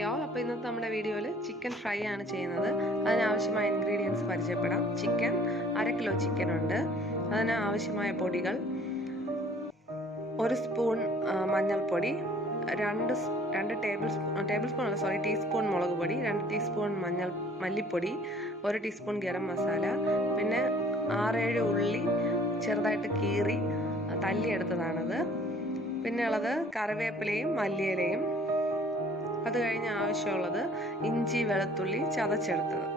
Hi all. അപ്പോൾ ഇന്നത്തെ നമ്മുടെ വീഡിയോയിൽ ചിക്കൻ ഫ്രൈ ആണ് ചെയ്യുന്നത്. അതിനാവശ്യമായ ഇൻഗ്രീഡിയൻസ് പരിചയപ്പെടാം. ചിക്കൻ 1/2 കിലോ ചിക്കൻ ഉണ്ട്. അതിന് ആവശ്യമായ പൊടികൾ: 1 സ്പൂൺ മഞ്ഞൾപ്പൊടി, 2 ടീസ്പൂൺ മുളക് പൊടി, 2 ടീസ്പൂൺ മല്ലിപ്പൊടി, 1 ടീസ്പൂൺ ഗരം മസാല, പിന്നെ 6-7 ഉള്ളി ചെറുതായിട്ട് കീറി തല്ലിയെടുത്തതാണത്. പിന്നെ ഉള്ളത് കറിവേപ്പിലയും മല്ലിയിലയും. അത് കഴിഞ്ഞ് ആവശ്യമുള്ളത് ഇഞ്ചി വെളുത്തുള്ളി ചതച്ചെടുത്തത്.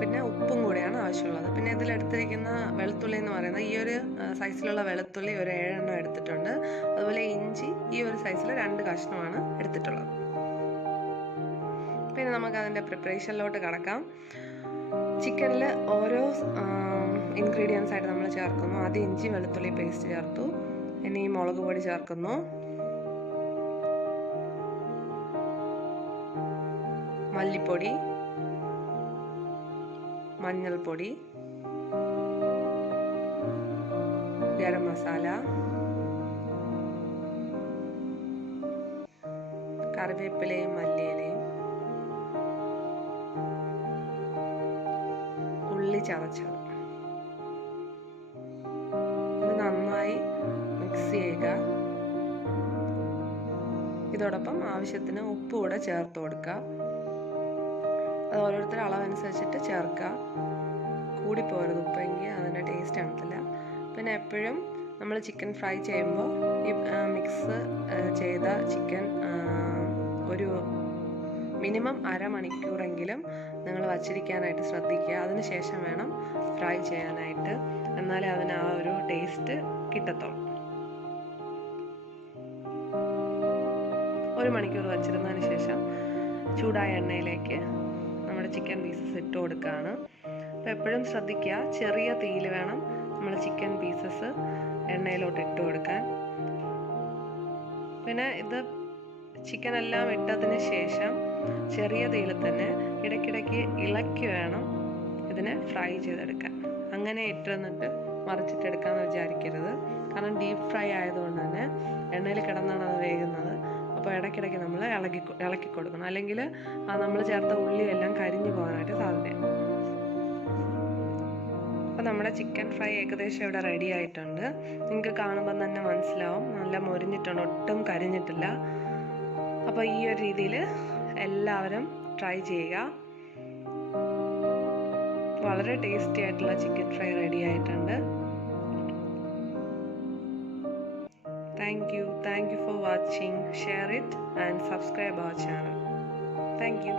പിന്നെ ഉപ്പും കൂടെയാണ് ആവശ്യമുള്ളത്. പിന്നെ ഇതിലെടുത്തിരിക്കുന്ന വെളുത്തുള്ളി എന്ന് പറയുന്നത് ഈ ഒരു സൈസിലുള്ള വെളുത്തുള്ളി ഒരു 7 എണ്ണം എടുത്തിട്ടുണ്ട്. അതുപോലെ ഇഞ്ചി ഈ ഒരു സൈസിൽ 2 കഷ്ണമാണ് എടുത്തിട്ടുള്ളത്. പിന്നെ നമുക്ക് അതിൻ്റെ പ്രിപ്പറേഷനിലോട്ട് കടക്കാം. ചിക്കനിൽ ഓരോ ഇൻഗ്രീഡിയൻസ് ആയിട്ട് നമ്മൾ ചേർക്കുന്നു. ആദ്യം ഇഞ്ചി വെളുത്തുള്ളി പേസ്റ്റ് ചേർത്തു. ഇനി മുളക് പൊടി ചേർക്കുന്നു, മല്ലിപ്പൊടി, മഞ്ഞൾപ്പൊടി, ഗരം മസാല, കറിവേപ്പിലയും മല്ലിയിലയും, ഉള്ളി ചതച്ചത്. ഇത് നന്നായി മിക്സ് ചെയ്യുക. ഇതോടൊപ്പം ആവശ്യത്തിന് ഉപ്പ് കൂടെ ചേർത്ത് കൊടുക്കുക. അത് ഓരോരുത്തരുടെ അളവനുസരിച്ചിട്ട് ചേർക്കുക. കൂടിപ്പോരുത് ഉപ്പെങ്കിൽ അതിൻ്റെ ടേസ്റ്റ് കാണത്തില്ല. പിന്നെ എപ്പോഴും നമ്മൾ ചിക്കൻ ഫ്രൈ ചെയ്യുമ്പോൾ ഈ മിക്സ് ചെയ്ത ചിക്കൻ ഒരു മിനിമം അരമണിക്കൂറെങ്കിലും നിങ്ങൾ വച്ചിരിക്കാനായിട്ട് ശ്രദ്ധിക്കുക. അതിനുശേഷം വേണം ഫ്രൈ ചെയ്യാനായിട്ട്. എന്നാലേ അതിന് ആ ഒരു ടേസ്റ്റ് കിട്ടത്തുള്ളൂ. 1 മണിക്കൂർ വച്ചിരുന്നതിന് ശേഷം ചൂടായ എണ്ണയിലേക്ക് നമ്മുടെ ചിക്കൻ പീസസ് ഇട്ട് കൊടുക്കുകയാണ്. അപ്പോൾ എപ്പോഴും ശ്രദ്ധിക്കുക, ചെറിയ തീയിൽ വേണം നമ്മൾ ചിക്കൻ പീസസ് എണ്ണയിലോട്ട് ഇട്ട് കൊടുക്കാൻ. പിന്നെ ഇത് ചിക്കൻ എല്ലാം ഇട്ടതിന് ശേഷം ചെറിയ തീയിൽ തന്നെ ഇടയ്ക്കിടയ്ക്ക് ഇളക്കി വേണം ഇതിനെ ഫ്രൈ ചെയ്തെടുക്കാൻ. അങ്ങനെ ഇട്ടിരുന്നിട്ട് മറിച്ചിട്ടെടുക്കാമെന്ന് വിചാരിക്കരുത്. കാരണം ഡീപ്പ് ഫ്രൈ ആയതുകൊണ്ട് തന്നെ എണ്ണയിൽ കിടന്നാണ് അത് വേകുന്നത്. അപ്പോൾ ഇടയ്ക്കിടയ്ക്ക് നമ്മൾ ഇളക്കി കൊടുക്കണം. അല്ലെങ്കിൽ നമ്മൾ ചേർത്ത ഉള്ളിയെല്ലാം കരിഞ്ഞു പോകാനായിട്ട് സാധ്യതയുണ്ട്. അപ്പോൾ നമ്മുടെ ചിക്കൻ ഫ്രൈ ഏകദേശം ഇവിടെ റെഡി ആയിട്ടുണ്ട്. നിങ്ങൾക്ക് കാണുമ്പോൾ തന്നെ മനസ്സിലാവും, നല്ല മൊരിഞ്ഞിട്ടുണ്ട്, ഒട്ടും കരിഞ്ഞിട്ടില്ല. അപ്പോൾ ഈ ഒരു രീതിയിൽ എല്ലാവരും ട്രൈ ചെയ്യുക. വളരെ ടേസ്റ്റി ആയിട്ടുള്ള ചിക്കൻ ഫ്രൈ റെഡി ആയിട്ടുണ്ട്. Thank you for watching. Share it and subscribe our channel. Thank you.